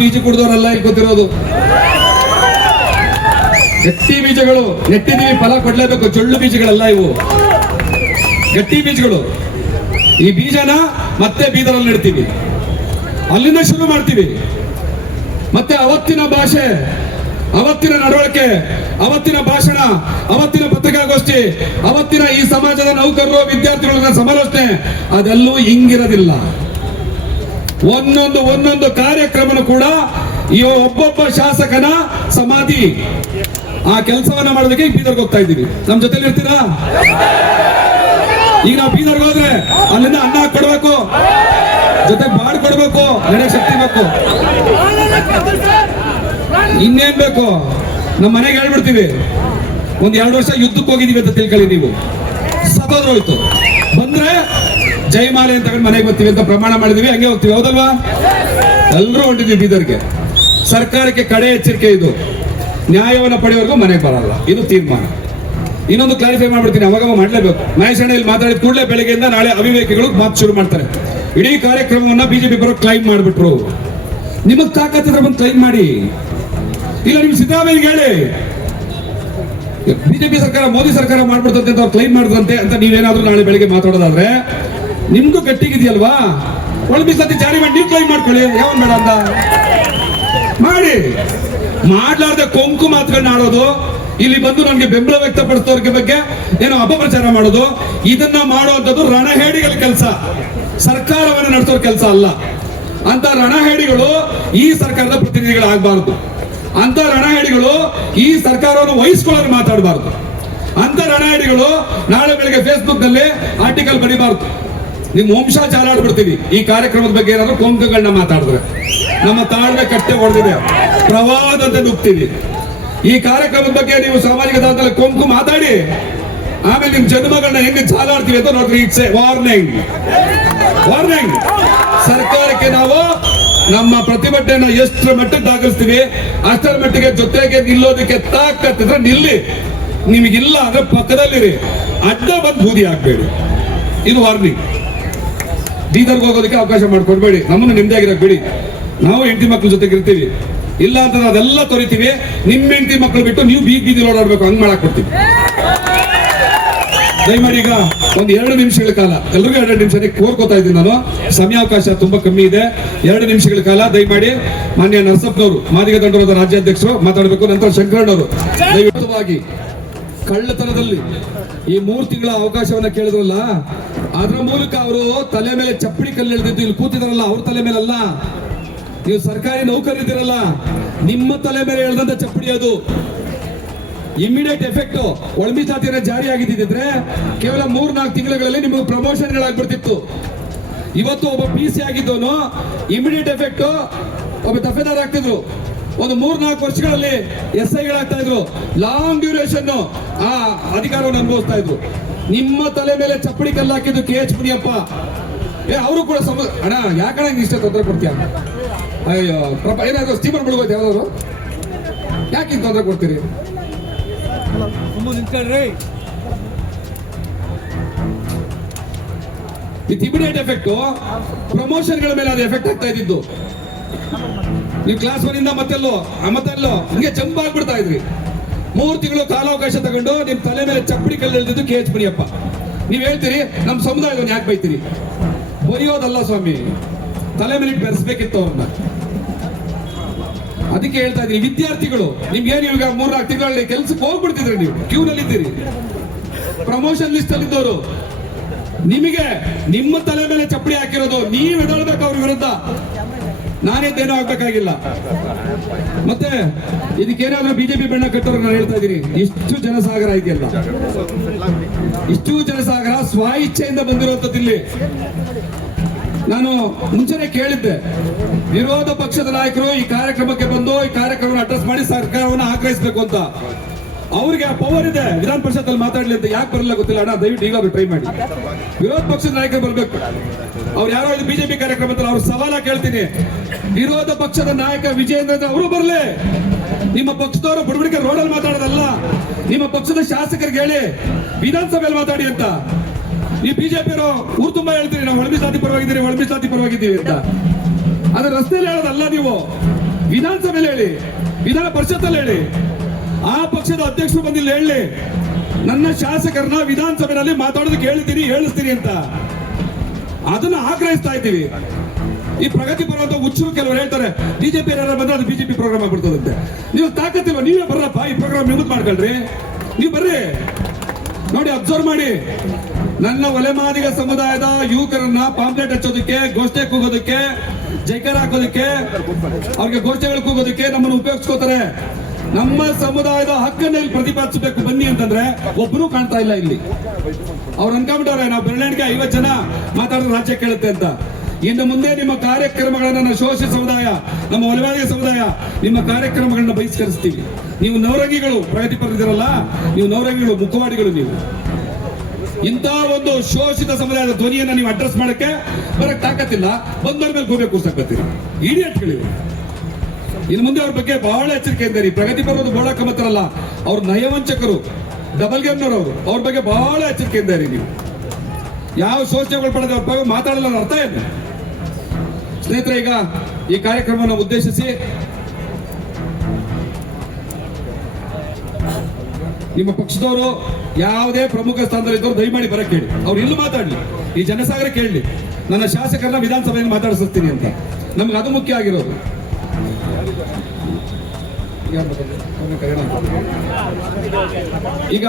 ಬೀಜ ಕುಡಿದವರಲ್ಲ ಈಗ ಗೊತ್ತಿರೋದು. ಗಟ್ಟಿ ಬೀಜಗಳು ನೆಟ್ಟಿದೀವಿ ಫಲ ಕೊಡ್ಲೇಬೇಕು, ಜೊಳ್ಳು ಬೀಜಗಳಲ್ಲ ಇವು. ಗಟ್ಟಿ ಬೀಜಗಳು. ಈ ಬೀಜನ ಮತ್ತೆ ಬೀದರಲ್ಲಿ ನೆಡ್ತೀವಿ. ಅಲ್ಲಿಂದ ಶುರು ಮಾಡ್ತೀವಿ. ಮತ್ತೆ ಅವತ್ತಿನ ಭಾಷೆ, ಅವತ್ತಿನ ನಡವಳಿಕೆ, ಅವತ್ತಿನ ಭಾಷಣ, ಅವತ್ತಿನ ಪತ್ರಿಕಾಗೋಷ್ಠಿ, ಅವತ್ತಿನ ಈ ಸಮಾಜದ ನೌಕರರು ವಿದ್ಯಾರ್ಥಿಗಳ ಸಮಾಲೋಚನೆ, ಅದೆಲ್ಲೂ ಹಿಂಗಿರೋದಿಲ್ಲ. ಒಂದೊಂದು ಒಂದೊಂದು ಕಾರ್ಯಕ್ರಮ ಕೂಡ ಈ ಒಬ್ಬೊಬ್ಬ ಶಾಸಕನ ಸಮಾಧಿ. ಆ ಕೆಲಸವನ್ನ ಮಾಡೋದಕ್ಕೆ ಬೀದರ್ಗೆ ಹೋಗ್ತಾ ಇದ್ದೀವಿ. ನಮ್ ಜೊತೆಲಿ ಇರ್ತೀರಾ? ಈಗ ನಾವು ಬೀದರ್ಗೆ ಹೋದ್ರೆ ಅಲ್ಲಿಂದ ಅನ್ನ ಕೊಡ್ಬೇಕು. ಜೊತೆ ಬಾಡ್ ಕೊಡ್ಬೇಕು. ನಡೆ ಶಕ್ತಿ ಬೇಕು. ಇನ್ನೇನ್ ಬೇಕು? ನಮ್ಮ ಮನೆಗೆ ಹೇಳ್ಬಿಡ್ತೀವಿ. ಒಂದ್ ಎರಡು ವರ್ಷ ಯುದ್ಧಕ್ಕೆ ಹೋಗಿದೀವಿ ಅಂತ ತಿಳ್ಕೊಳ್ಳಿ ನೀವು. ಸತ್ತೋದ್ರು ಹೋಯ್ತು ಬಂದ್ರೆ ಜಯಮಾಲೆ ಅಂತ ಮನೆಗೆ ಬರ್ತೀವಿ ಅಂತ ಪ್ರಮಾಣ ಮಾಡಿದೀವಿ, ಹಂಗೆ ಹೋಗ್ತೀವಿ, ಹೌದಲ್ವಾ? ಎಲ್ಲರೂ ಹೊಂಟಿದ್ವಿ ಬೀದರ್ಗೆ. ಸರ್ಕಾರಕ್ಕೆ ಕಡೆ ಎಚ್ಚರಿಕೆ ಇದು. ನ್ಯಾಯವನ್ನು ಪಡೆಯೋವರೆಗೂ ಮನೆಗೆ ಬರಲ್ಲ. ಇದು ತೀರ್ಮಾನ. ಇನ್ನೊಂದು ಕ್ಲಾರಿಫೈ ಮಾಡ್ಬಿಡ್ತೀನಿ ಅವಾಗ ಮಾಡ್ಲೇಬೇಕು. ಅಣ್ಣ ಇಲ್ಲಿ ಮಾತಾಡಿದ ಕೂಡಲೇ ಬೆಳಗ್ಗೆಯಿಂದ ನಾಳೆ ಅವಿವೇಕಿಗಳು ಮಾತು ಶುರು ಮಾಡ್ತಾರೆ. ಇಡೀ ಕಾರ್ಯಕ್ರಮವನ್ನ ಬಿಜೆಪಿ ಬರೋ ಕ್ಲೈಮ್ ಮಾಡ್ಬಿಟ್ರು. ನಿಮಗ್ ತಾಕತ್ತಿದ್ರೆ ಬಂದು ಕ್ಲೈಮ್ ಮಾಡಿ. ಇಲ್ಲ ನಿಮ್ ಸಿದ್ದರಾಮಯ್ಯ ಹೇಳಿ. ಬಿಜೆಪಿ ಸರ್ಕಾರ, ಮೋದಿ ಸರ್ಕಾರ ಮಾಡ್ಬಿಡ್ತಂತೆ ಅಂತ ಅವ್ರು ಕ್ಲೈಮ್ ಮಾಡಿದ್ರಂತೆ ಅಂತ ನೀವೇನಾದ್ರೂ ನಾಳೆ ಬೆಳಿಗ್ಗೆ ಮಾತಾಡೋದಾದ್ರೆ ನಿಮ್ಗೂ ಗಟ್ಟಿಗಿದೆಯಲ್ವಾ? ಒಳ ಸತಿ ಜಾರಿ ಮಾಡಿ, ನೀವು ಕ್ಲೈಮ್ ಮಾಡ್ಕೊಳ್ಳಿ. ಯಾವನ್ ಬೇಡ ಅಂತ? ಮಾಡಿ. ಮಾಡ್ಲಾರ್ದೆ ಕೊಂಕು ಮಾತುಗಳನ್ನ ಆಡೋದು, ಇಲ್ಲಿ ಬಂದು ನನಗೆ ಬೆಂಬಲ ವ್ಯಕ್ತಪಡಿಸೋರ್ಗೆ ಬಗ್ಗೆ ಏನೋ ಅಪಪ್ರಚಾರ ಮಾಡೋದು, ಇದನ್ನ ಮಾಡುವಂಥದ್ದು ರಣಹೇಡಿಗಳ ಕೆಲಸ. ಸರ್ಕಾರವನ್ನು ನಡೆಸೋರ್ ಕೆಲಸ ಅಲ್ಲ. ಅಂತ ರಣಹೇಡಿಗಳು ಈ ಸರ್ಕಾರದ ಪ್ರತಿನಿಧಿಗಳಾಗಬಾರ್ದು. ಅಂತ ರಣಹೇಡಿಗಳು ಈ ಸರ್ಕಾರವನ್ನು ವಹಿಸ್ಕೊಳ್ಳೋರು ಮಾತಾಡಬಾರ್ದು. ಅಂತ ರಣಹೇಡಿಗಳು ನಾಳೆ ಬೆಳಿಗ್ಗೆ ಫೇಸ್ಬುಕ್ನಲ್ಲಿ ಆರ್ಟಿಕಲ್ ಬರೀಬಾರ್ದು. ನಿಮ್ ವಂಶ ಚಾಲಾಡ್ಬಿಡ್ತೀವಿ ಈ ಕಾರ್ಯಕ್ರಮದ ಬಗ್ಗೆ ಏನಾದ್ರು ಕೊಂಕುಗಳನ್ನ ಮಾತಾಡಿದ್ರೆ. ನಮ್ಮ ತಾಳ್ಮೆ ಕಟ್ಟೆ ಹೊಡೆದಿದೆ. ಪ್ರವಾಹದಂತೆ ನುಗ್ತೀವಿ ಈ ಕಾರ್ಯಕ್ರಮದ ಬಗ್ಗೆ ನೀವು ಸಾಮಾಜಿಕ ಜಾಲತಾಣದಲ್ಲಿ ಕೊಂಕು ಮಾತಾಡಿ. ಆಮೇಲೆ ನಿಮ್ ಜನ್ಮಗಳನ್ನ ಹೆಂಗೆ ಚಾಲಾಡ್ತೀವಿ ಅಂತ ನೋಡ್ರಿ. ಇಟ್ಸ್ ವಾರ್ನಿಂಗ್ ವಾರ್ನಿಂಗ್ ಸರ್ಕಾರಕ್ಕೆ ನಾವು ನಮ್ಮ ಪ್ರತಿಭಟನೆಯನ್ನ ಎಷ್ಟರ ಮಟ್ಟಕ್ಕೆ ದಾಖಲಿಸ್ತೀವಿ, ಅಷ್ಟರ ಮಟ್ಟಿಗೆ ಜೊತೆಗೆ ನಿಲ್ಲೋದಕ್ಕೆ ತಾಕತ್ತಿದ್ರೆ ನಿಲ್ಲಿ. ನಿಮಗಿಲ್ಲ ಅಂದ್ರೆ ಪಕ್ಕದಲ್ಲಿರಿ. ಅಡ್ಡ ಬಂದು ಬೂದಿ ಹಾಕ್ಬೇಡಿ ಇದು ವಾರ್ನಿಂಗ್ ಬೀದರ್ಗೆ ಹೋಗೋದಕ್ಕೆ ಅವಕಾಶ ಮಾಡಿಕೊಡ್ಬೇಡಿ. ನಮ್ಮನ್ನು ನೆಮ್ಮದಿಯಾಗಿರಕ್ ಬಿಡಿ. ನಾವು ಹೆಂಡತಿ ಮಕ್ಕಳ ಜೊತೆಗೆ ಇರ್ತೀವಿ. ಇಲ್ಲ ಅಂತ ಅದೆಲ್ಲ ತೊರಿತೀವಿ. ನಿಮ್ಮ ಹೆಂಡತಿ ಮಕ್ಕಳು ಬಿಟ್ಟು ನೀವು ಬೀದ್ ಬೀದಿ ಓಡಾಡ್ಬೇಕು, ಹಂಗ್ ಮಾಡಕ್ ಕೊಡ್ತೀವಿ. ದಯಮಾಡಿ ಈಗ ಒಂದು ಎರಡು ನಿಮಿಷಗಳ ಕಾಲ. ಎಲ್ರಿಗೂ ಎರಡು ನಿಮಿಷ ಕೋರ್ಕೋತಾ ಇದ್ದೀನಿ ನಾನು. ಸಮಯಾವಕಾಶ ತುಂಬಾ ಕಮ್ಮಿ ಇದೆ. ಎರಡು ನಿಮಿಷಗಳ ಕಾಲ, ದಯಮಾಡಿ ಮಾನ್ಯ ನರಸಪ್ಪನವರು, ಮಾದಿಗ ದಂಡೋರದ ರಾಜ್ಯಾಧ್ಯಕ್ಷರು ಮಾತಾಡಬೇಕು. ನಂತರ ಶಂಕರಣ್ಣವರು. ದಯವಿಟ್ಟವಾಗಿ ಕಳ್ಳತನದಲ್ಲಿ ಈ ಮೂರು ತಿಂಗಳ ಅವಕಾಶವನ್ನ ಕೇಳಿದ್ರಲ್ಲ ಅದರ ಮೂಲಕ ಅವರು ತಲೆ ಮೇಲೆ ಚಪ್ಪಡಿ ಕಲ್ಲು ಎಳೆದಿದ್ದು. ಇಲ್ಲಿ ಕೂತಿದಾರಲ್ಲ, ಅವ್ರ ತಲೆ ಮೇಲಲ್ಲ? ನೀವು ಸರ್ಕಾರಿ ನೌಕರಿದ್ದೀರಲ್ಲ ನಿಮ್ಮ ತಲೆ ಮೇಲೆ ಎಳೆದಂತ ಚಪ್ಪಡಿ ಅದು. ಇಮಿಡಿಯೇಟ್ ಎಫೆಕ್ಟ್ ಒಳಮೀಸಲಾತಿನ ಜಾರಿ ಆಗಿದ್ದಿದ್ರೆ ಕೇವಲ ಮೂರ್ ನಾಲ್ಕು ತಿಂಗಳಲ್ಲಿ ನಿಮಗೆ ಪ್ರಮೋಷನ್ಗಳಾಗ್ಬಿಡ್ತಿತ್ತು. ಇವತ್ತು ಒಬ್ಬ ಪಿ ಸಿ ಆಗಿದ್ದವನು ಇಮಿಡಿಯೇಟ್ ಎಫೆಕ್ಟ್ ಒಬ್ಬ ದಫೆದಾರ್ ಆಗ್ತಿದ್ರು. ಒಂದು ಮೂರ್ ನಾಲ್ಕು ವರ್ಷಗಳಲ್ಲಿ ಎಸ್ ಐಗಳಾಗ್ತಾ ಇದ್ರು. ಲಾಂಗ್ ಡ್ಯೂರೇಷನ್ ಆ ಅಧಿಕಾರವನ್ನು ಅನುಭವಿಸ್ತಾ ಇದ್ರು. ನಿಮ್ಮ ತಲೆ ಮೇಲೆ ಚಪ್ಪಡಿ ಕಲ್ಲು ಹಾಕಿದ್ದು ಕೆ ಎಚ್ ಮುನಿಯಪ್ಪ. ಏ ಅವರು ಕೂಡ ಸಮ ಅಣ್ಣ ಯಾಕಣ್ಣ ಹಿಂಗ್ ಇಷ್ಟ ತೊಂದರೆ ಕೊಡ್ತೀಯ? ಅಯ್ಯೋ ಪ್ರಪ ಏನಾದ್ರು ಸ್ಟೀಮರ್ ಬಿಡ್ಬೋದು ಯಾವ್ದಾದ್ರು? ಯಾಕೆ ಹಿಂಗೆ ತೊಂದರೆ ಕೊಡ್ತೀರಿ? ವಿತ್ ಇಮಿಡಿಯೇಟ್ ಎಫೆಕ್ಟ್ ಪ್ರಮೋಷನ್ಗಳ ಮೇಲೆ ಅದು ಎಫೆಕ್ಟ್ ಆಗ್ತಾ ಇದ್ದಿದ್ದು. ನೀವು ಕ್ಲಾಸ್ ಒನ್ ಇಂದ ಮತ್ತೆಲ್ಲೋ ಮತ್ತೆಲ್ಲೋ ಹಿಂಗೆ ಜಂಪ್ ಆಗ್ಬಿಡ್ತಾ ಇದ್ರಿ. ಮೂರು ತಿಂಗಳು ಕಾಲಾವಕಾಶ ತಗೊಂಡು ನಿಮ್ ತಲೆ ಮೇಲೆ ಚಪ್ಪಡಿ ಕಲ್ಲು ಎಳ್ದಿದ್ದು ಕೆ ಎಚ್ ಮುನಿಯಪ್ಪ. ನೀವ್ ಹೇಳ್ತೀರಿ ನಮ್ಮ ಸಮುದಾಯದವ್ರನ್ನ ಯಾಕೆ ಬೈತೀರಿ? ಬೈಯೋದಲ್ಲ ಸ್ವಾಮಿ. ತಲೆ ಮೇಲೆ ಬೆರೆಸ್ಬೇಕಿತ್ತು ಅವ್ರನ್ನ. ಅದಕ್ಕೆ ಹೇಳ್ತಾ ಇದೀನಿ ವಿದ್ಯಾರ್ಥಿಗಳು, ನಿಮ್ಗೆ ಈಗ ಮೂರ್ನಾಲ್ಕು ತಿಂಗಳಲ್ಲಿ ಕೆಲ್ಸಕ್ಕೆ ಹೋಗ್ಬಿಡ್ತಿದ್ರಿ ನೀವು? ಕ್ಯೂನಲ್ಲಿ ಇದ್ದೀರಿ. ಪ್ರಮೋಷನ್ ಲಿಸ್ಟ್ ಅಲ್ಲಿ ಇದ್ದವರು. ನಿಮಗೆ ನಿಮ್ಮ ತಲೆ ಮೇಲೆ ಚಪ್ಪಡಿ ಹಾಕಿರೋದು, ನೀವು ಎದಳ್ಬೇಕು ಅವ್ರ ವಿರುದ್ಧ. ನಾನೇದೇನೋ ಆಗ್ಬೇಕಾಗಿಲ್ಲ. ಮತ್ತೆ ಇದಕ್ಕೇನಾದ್ರೂ ಬಿಜೆಪಿ ಬಣ್ಣ ಕಟ್ಟೋರು ನಾನು ಹೇಳ್ತಾ ಇದ್ದೀನಿ. ಇಷ್ಟು ಜನಸಾಗರ ಇದೆಯಲ್ಲ. ಇಷ್ಟು ಜನಸಾಗರ ಸ್ವ ಇಚ್ಛೆಯಿಂದ ಬಂದಿರುವಂತದ್ದು ಇಲ್ಲಿ. ನಾನು ಮುಂಚೆನೆ ಕೇಳಿದ್ದೆ. ವಿರೋಧ ಪಕ್ಷದ ನಾಯಕರು ಈ ಕಾರ್ಯಕ್ರಮಕ್ಕೆ ಬಂದು ಈ ಕಾರ್ಯಕ್ರಮ ಅಡ್ರೆಸ್ ಮಾಡಿ ಸರ್ಕಾರವನ್ನು ಆಗ್ರಹಿಸಬೇಕು ಅಂತ. ಅವ್ರಿಗೆ ಆ ಪವರ್ ಇದೆ. ವಿಧಾನ ಪರಿಷತ್ ಅಲ್ಲಿ ಮಾತಾಡ್ಲಿ ಅಂತ ಯಾಕೆ ಬರಲ್ಲ ಗೊತ್ತಿಲ್ಲ. ಅಣ್ಣ, ದಯವಿಟ್ಟು ಈಗ ಟ್ರೈ ಮಾಡಿ. ವಿರೋಧ ಪಕ್ಷದ ನಾಯಕರು ಬರಬೇಕು. ಅವ್ರು ಯಾರೋ ಇದು ಬಿಜೆಪಿ ಕಾರ್ಯಕ್ರಮ ಅಂತ ಅವ್ರ ಸವಾಲ ಕೇಳ್ತೀನಿ. ವಿರೋಧ ಪಕ್ಷದ ನಾಯಕ ವಿಜಯೇಂದ್ರ ಅವರು ಬರ್ಲಿ. ನಿಮ್ಮ ಪಕ್ಷದವರು ಬುಡಬಡಿಕೆ ರೋಡಲ್ಲಿ ಮಾತಾಡೋದಲ್ಲ. ನಿಮ್ಮ ಪಕ್ಷದ ಶಾಸಕರಿಗೆ ಹೇಳಿ. ವಿಧಾನಸಭೆಯಲ್ಲಿ ಮಾತಾಡಿ ಅಂತ. ಈ ಬಿಜೆಪಿಯವರು ಊರು ತುಂಬಾ ಹೇಳ್ತೀನಿ ನಾವು ಒಳಮೀಸಲಾತಿ ಪರವಾಗಿದ್ದೀರಿ ಸಾತಿ ಪರವಾಗಿದ್ದೀವಿ ಅಂತ. ಆದ್ರೆ ರಸ್ತೆಯಲ್ಲಿ ಹೇಳೋದಲ್ಲ ನೀವು. ವಿಧಾನಸಭೆಯಲ್ಲಿ ಹೇಳಿ. ವಿಧಾನ ಪರಿಷತ್ತಲ್ಲಿ ಹೇಳಿ. ಆ ಪಕ್ಷದ ಅಧ್ಯಕ್ಷರು ಬಂದಿಲ್ಲ, ಹೇಳಿ. ನನ್ನ ಶಾಸಕರನ್ನ ವಿಧಾನಸಭೆಯಲ್ಲಿ ಮಾತಾಡೋದಕ್ಕೆ ಹೇಳ್ತೀನಿ ಹೇಳಿಸ್ತೀನಿ ಅಂತ. ಅದನ್ನ ಆಗ್ರಹಿಸ್ತಾ ಇದ್ದೀವಿ. ಈ ಪ್ರಗತಿ ಬರುವಂತ ಹುಚ್ಚರು ಕೆಲವರು ಹೇಳ್ತಾರೆ, ಬಿಜೆಪಿ ಯಾರು ಬಂದ್ರೆ ಅದು ಬಿಜೆಪಿ ಪ್ರೋಗ್ರಾಮ್ ಆಗ್ಬಿಡ್ತದಂತೆ. ನೀವು ತಾಕತ್ತಿಲ್ವ? ನೀವೇ ಬರ್ರಪ್ಪ, ಈ ಪ್ರೋಗ್ರಾಮ್ ನಿಮ್ಮದು ಮಾಡ್ಕೊಳ್ರಿ. ನೀವು ಬರ್ರಿ. ನೋಡಿ ಅಬ್ಸರ್ವ್ ಮಾಡಿ. ನನ್ನ ಒಲೆಮಾದಿಗ ಸಮುದಾಯದ ಯುವಕರನ್ನ ಪಾಂಪ್ಲೆಟ್ ಹಚ್ಚೋದಕ್ಕೆ ಗೋಷ್ಠಿ ಕೂಗೋದಕ್ಕೆ, ಜೈಕಾರ ಹಾಕೋದಕ್ಕೆ, ಅವ್ರಿಗೆ ಗೋಷ್ಠಿಗಳು ಕೂಗೋದಕ್ಕೆ ನಮ್ಮನ್ನು ಉಪಯೋಗಿಸ್ಕೋತಾರೆ. ನಮ್ಮ ಸಮುದಾಯದ ಹಕ್ಕನ್ನ ಇಲ್ಲಿ ಪ್ರತಿಪಾದಿಸಬೇಕು, ಬನ್ನಿ ಅಂತಂದ್ರೆ ಒಬ್ರು ಕಾಣ್ತಾ ಇಲ್ಲ ಇಲ್ಲಿ. ಅವ್ರು ಅನ್ಕೊಂಬಿಟ್ಟವ್ರೆ ನಾವು ಬೆರಳಿಗೆ ಐವತ್ತು ಜನ ಮಾತಾಡೋ ರಾಜ್ಯ ಕೇಳುತ್ತೆ ಅಂತ. ಇನ್ನು ಮುಂದೆ ನಿಮ್ಮ ಕಾರ್ಯಕ್ರಮಗಳನ್ನ ಶೋಷಿತ ಸಮುದಾಯ, ನಮ್ಮ ಒಲವಾದಿಯ ಸಮುದಾಯ, ನಿಮ್ಮ ಕಾರ್ಯಕ್ರಮಗಳನ್ನ ಬಹಿಷ್ಕರಿಸ್ತೀವಿ. ನೀವು ನವರಂಗಿಗಳು ಪ್ರಗತಿಪರದಿರಲ್ಲ ನೀವು ನವರಂಗಿಗಳು, ಮುಖವಾಡಿಗಳು ನೀವು. ಇಂಥ ಒಂದು ಶೋಷಿತ ಸಮುದಾಯದ ಧ್ವನಿಯನ್ನ ನೀವು ಅಡ್ರೆಸ್ ಮಾಡಕ್ಕೆ ಬರಕ್ ತಾಕತ್ತಿಲ್ಲ. ಬಂದವ್ರ ಮೇಲೆ ಗೋಬೆ ಕೂರ್ಸಕತ್ತೀರಿ ಇಡಿಯಟ್ಗಳಿವೆ ಇನ್ನು ಮುಂದೆ ಅವ್ರ ಬಗ್ಗೆ ಬಹಳ ಎಚ್ಚರಿಕೆಯಿಂದ ರೀ ಪ್ರಗತಿ ಪರ್ವದ ಕಮತರಲ್ಲ, ಅವ್ರ ನಯವಂಚಕರು ಡಬಲ್ ಗೇಮ್ನವ್ರು ಅವರು. ಬಗ್ಗೆ ಬಹಳ ಎಚ್ಚರಿಕೆಯಿಂದ ರೀ ನೀವು ಯಾವ ಶೋಚನೆಗಳು ಪಡೆದ ಅವ್ರ ಬಗ್ಗೆ ಮಾತಾಡಲ್ಲ ಅರ್ಥ ಏನು? ಸ್ನೇಹಿತರೆ, ಈಗ ಈ ಕಾರ್ಯಕ್ರಮವನ್ನು ಉದ್ದೇಶಿಸಿ ನಿಮ್ಮ ಪಕ್ಷದವರು ಯಾವುದೇ ಪ್ರಮುಖ ಸ್ಥಾನದಲ್ಲಿದ್ದವರು ದಯಮಾಡಿ ಬರಕ್ಕೆ ಹೇಳಿ ಅವ್ರು ಇಲ್ಲಿ ಮಾತಾಡ್ಲಿ. ಈ ಜನಸಾಗರ ಕೇಳಲಿ. ನನ್ನ ಶಾಸಕರನ್ನ ವಿಧಾನಸಭೆಯಲ್ಲಿ ಮಾತಾಡಿಸ್ತೀನಿ ಅಂತ. ನಮ್ಗೆ ಅದು ಮುಖ್ಯ ಆಗಿರೋದು. ಈಗ